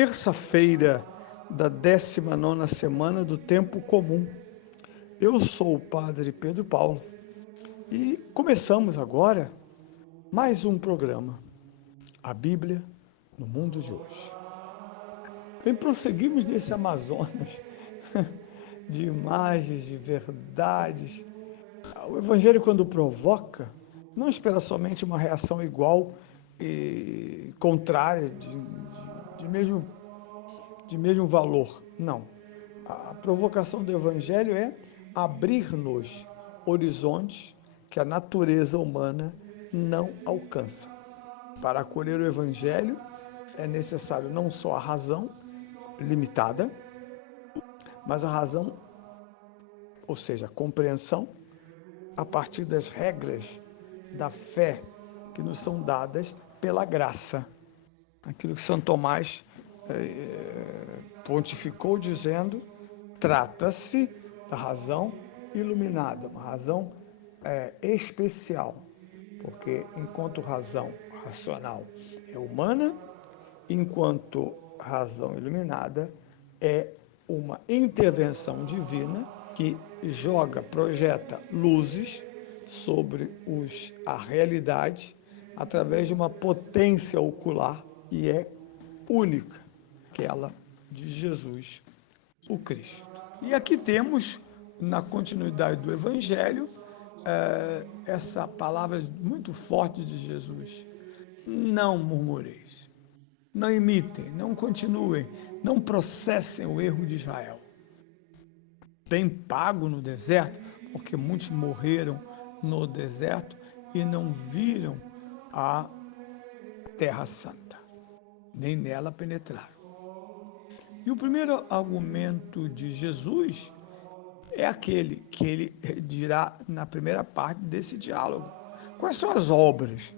terça-feira da 19ª semana do Tempo Comum. Eu sou o Padre Pedro Paulo e começamos agora mais um programa, a Bíblia no Mundo de Hoje. Bem, prosseguimos nesse Amazonas de imagens, de verdades. O Evangelho, quando provoca, não espera somente uma reação igual e contrária, de mesmo valor. Não. A provocação do Evangelho é abrir-nos horizontes que a natureza humana não alcança. Para acolher o Evangelho, é necessário não só a razão limitada, mas a razão, ou seja, a compreensão, a partir das regras da fé que nos são dadas pela graça. Aquilo que São Tomás pontificou dizendo, trata-se da razão iluminada, uma razão especial, porque enquanto razão racional é humana, enquanto razão iluminada é uma intervenção divina que projeta luzes sobre a realidade através de uma potência ocular que é única, aquela de Jesus, o Cristo. E aqui temos, na continuidade do Evangelho, essa palavra muito forte de Jesus: não murmureis, não imitem, não continuem, não processem o erro de Israel. Bem pago no deserto, porque muitos morreram no deserto e não viram a Terra Santa, nem nela penetraram. E o primeiro argumento de Jesus é aquele que ele dirá na primeira parte desse diálogo. Quais são as obras?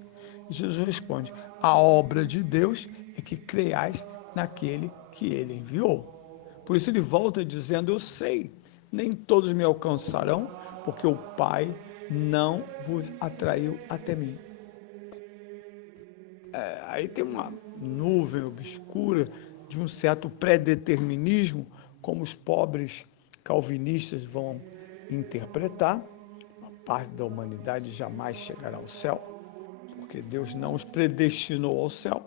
Jesus responde: a obra de Deus é que creiais naquele que ele enviou. Por isso ele volta dizendo: eu sei, nem todos me alcançarão, porque o Pai não vos atraiu até mim. Aí tem uma nuvem obscura de um certo predeterminismo, como os pobres calvinistas vão interpretar. Uma parte da humanidade jamais chegará ao céu, porque Deus não os predestinou ao céu,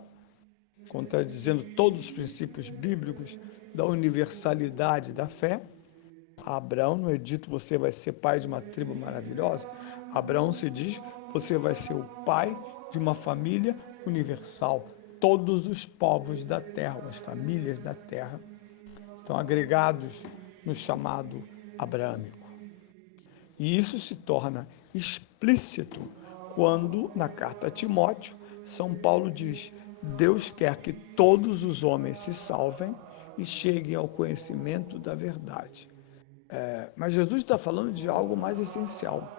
contradizendo todos os princípios bíblicos da universalidade da fé. A Abraão não é dito: você vai ser pai de uma tribo maravilhosa. A Abraão se diz: você vai ser o pai de uma família universal. Todos os povos da terra, as famílias da terra, estão agregados no chamado abraâmico. E isso se torna explícito quando, na carta a Timóteo, São Paulo diz: Deus quer que todos os homens se salvem e cheguem ao conhecimento da verdade. Mas Jesus está falando de algo mais essencial.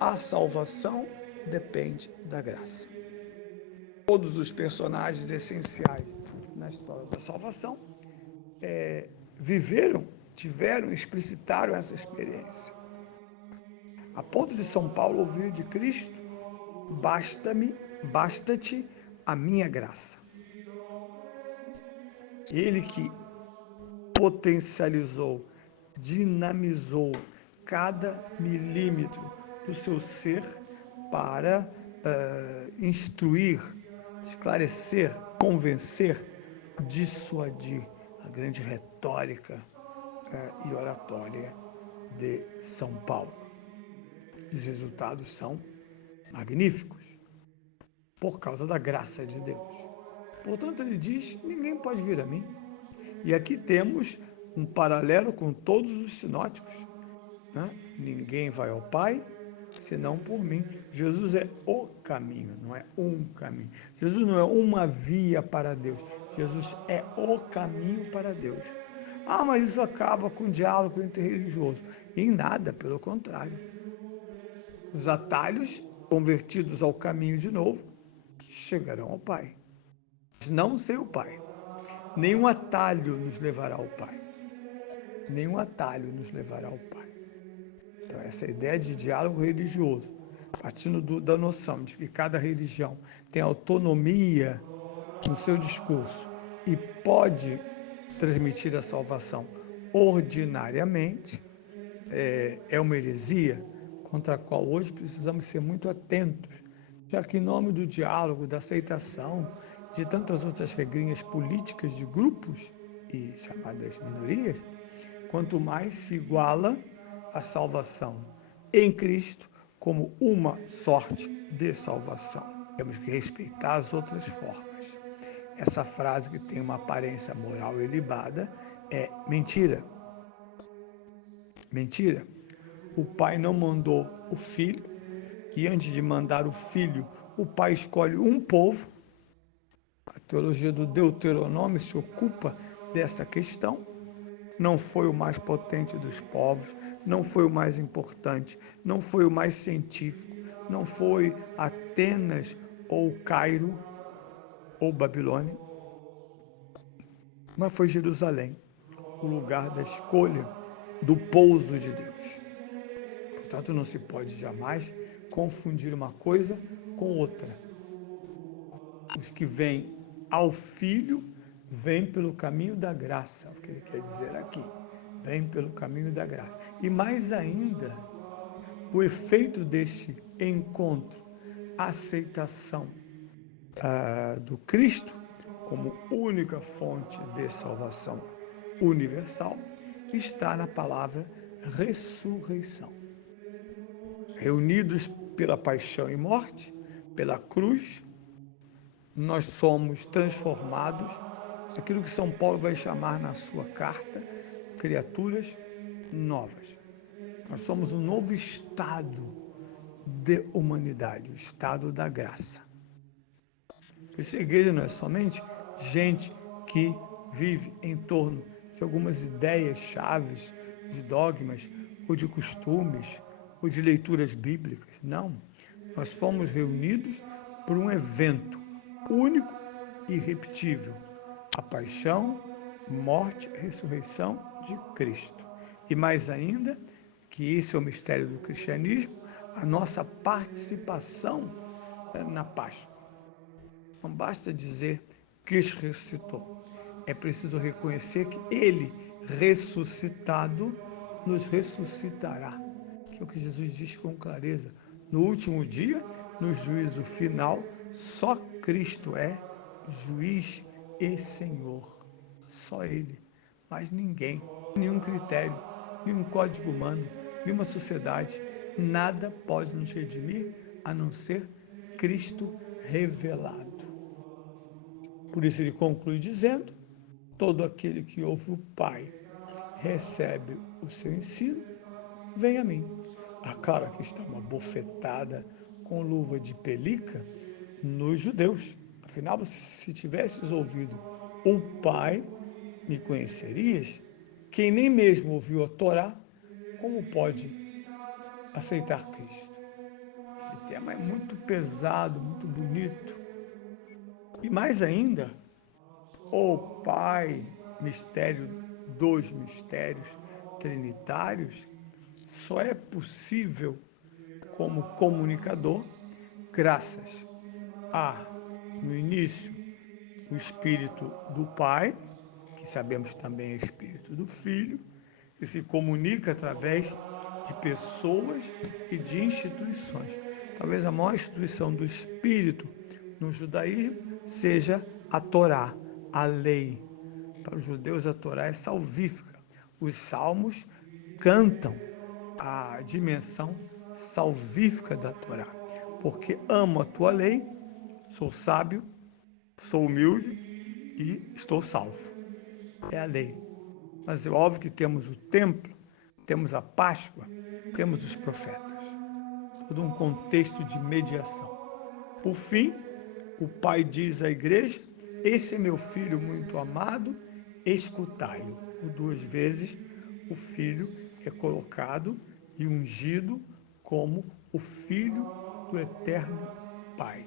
A salvação depende da graça. Todos os personagens essenciais na história da salvação explicitaram essa experiência. A ponto de São Paulo ouvir de Cristo: basta-te a minha graça. Ele que potencializou, dinamizou cada milímetro do seu ser para instruir, esclarecer, convencer, dissuadir, a grande retórica e oratória de São Paulo. Os resultados são magníficos, por causa da graça de Deus. Portanto, ele diz: ninguém pode vir a mim. E aqui temos um paralelo com todos os sinóticos. Ninguém vai ao Pai senão por mim. Jesus é o caminho, não é um caminho. Jesus não é uma via para Deus. Jesus é o caminho para Deus. Mas isso acaba com o diálogo interreligioso. Em nada, pelo contrário. Os atalhos, convertidos ao caminho de novo, chegarão ao Pai. Mas não sem o Pai. Nenhum atalho nos levará ao Pai. Nenhum atalho nos levará ao Pai. Então, essa ideia de diálogo religioso, partindo da noção de que cada religião tem autonomia no seu discurso e pode transmitir a salvação ordinariamente, é uma heresia contra a qual hoje precisamos ser muito atentos, já que em nome do diálogo, da aceitação, de tantas outras regrinhas políticas de grupos e chamadas minorias, quanto mais se iguala a salvação em Cristo como uma sorte de salvação. Temos que respeitar as outras formas. Essa frase que tem uma aparência moral ilibada é mentira. Mentira. O pai não mandou o filho, e antes de mandar o filho, o pai escolhe um povo. A teologia do Deuteronômio se ocupa dessa questão. Não foi o mais potente dos povos, não foi o mais importante, não foi o mais científico, não foi Atenas ou Cairo ou Babilônia, mas foi Jerusalém, o lugar da escolha, do pouso de Deus. Portanto, não se pode jamais confundir uma coisa com outra. Os que vêm ao Filho vêm pelo caminho da graça, o que ele quer dizer aqui. Vêm pelo caminho da graça. E mais ainda, o efeito deste encontro, aceitação do Cristo como única fonte de salvação universal, está na palavra ressurreição. Reunidos pela paixão e morte, pela cruz, nós somos transformados, aquilo que São Paulo vai chamar na sua carta, criaturas novas. Nós somos um novo estado de humanidade, o estado da graça. Por isso a igreja não é somente gente que vive em torno de algumas ideias chaves, de dogmas, ou de costumes, ou de leituras bíblicas. Não. Nós fomos reunidos por um evento único e irrepetível: a paixão, morte e ressurreição de Cristo. E mais ainda, que esse é o mistério do cristianismo, a nossa participação na Páscoa. Não basta dizer que Cristo ressuscitou. É preciso reconhecer que Ele, ressuscitado, nos ressuscitará. Que é o que Jesus diz com clareza. No último dia, no juízo final, só Cristo é juiz e Senhor. Só Ele. Mais ninguém. Nenhum critério, nenhum código humano, nenhuma sociedade. Nada pode nos redimir a não ser Cristo revelado. Por isso ele conclui dizendo: todo aquele que ouve o Pai, recebe o seu ensino, vem a mim. Claro que está uma bofetada com luva de pelica nos judeus. Afinal, se tivesses ouvido o Pai, me conhecerias. Quem nem mesmo ouviu a Torá, como pode aceitar Cristo? Esse tema é muito pesado, muito bonito. E mais ainda, o Pai, mistério dos mistérios trinitários, só é possível como comunicador graças a, no início, o Espírito do Pai, que sabemos também é o Espírito do Filho, que se comunica através de pessoas e de instituições. Talvez a maior instituição do Espírito no judaísmo seja a Torá, a lei. Para os judeus, a Torá é salvífica. Os salmos cantam a dimensão salvífica da Torá. Porque amo a tua lei, sou sábio, sou humilde e estou salvo. É a lei. Mas é óbvio que temos o templo, temos a Páscoa, temos os profetas. Todo um contexto de mediação. Por fim, o Pai diz à igreja: esse é meu filho muito amado, escutai-o. Por duas vezes, o filho é colocado e ungido como o filho do eterno Pai.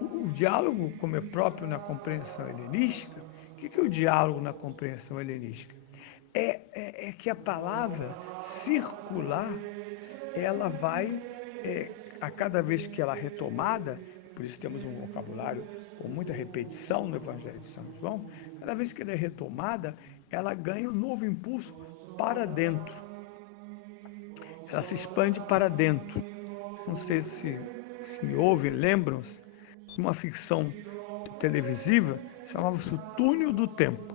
O diálogo, como é próprio na compreensão helenística, o que é o diálogo na compreensão helenística? É que a palavra circular, ela vai, a cada vez que ela é retomada, por isso temos um vocabulário com muita repetição no Evangelho de São João, cada vez que ela é retomada, ela ganha um novo impulso para dentro. Ela se expande para dentro. Não sei se me ouvem, lembram-se de uma ficção televisiva, chamava-se O Túnel do Tempo,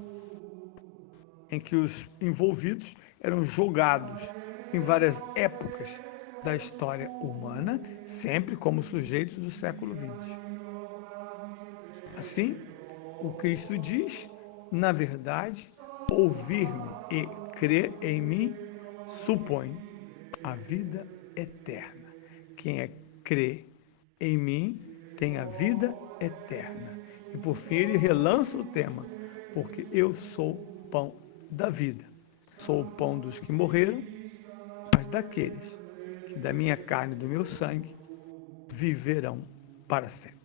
em que os envolvidos eram jogados em várias épocas da história humana, sempre como sujeitos do século XX. Assim, o Cristo diz, na verdade, ouvir-me e crer em mim supõe a vida eterna. Quem crê em mim tem a vida eterna. E por fim ele relança o tema, porque eu sou o pão da vida. Sou o pão dos que morreram, mas daqueles que da minha carne e do meu sangue viverão para sempre.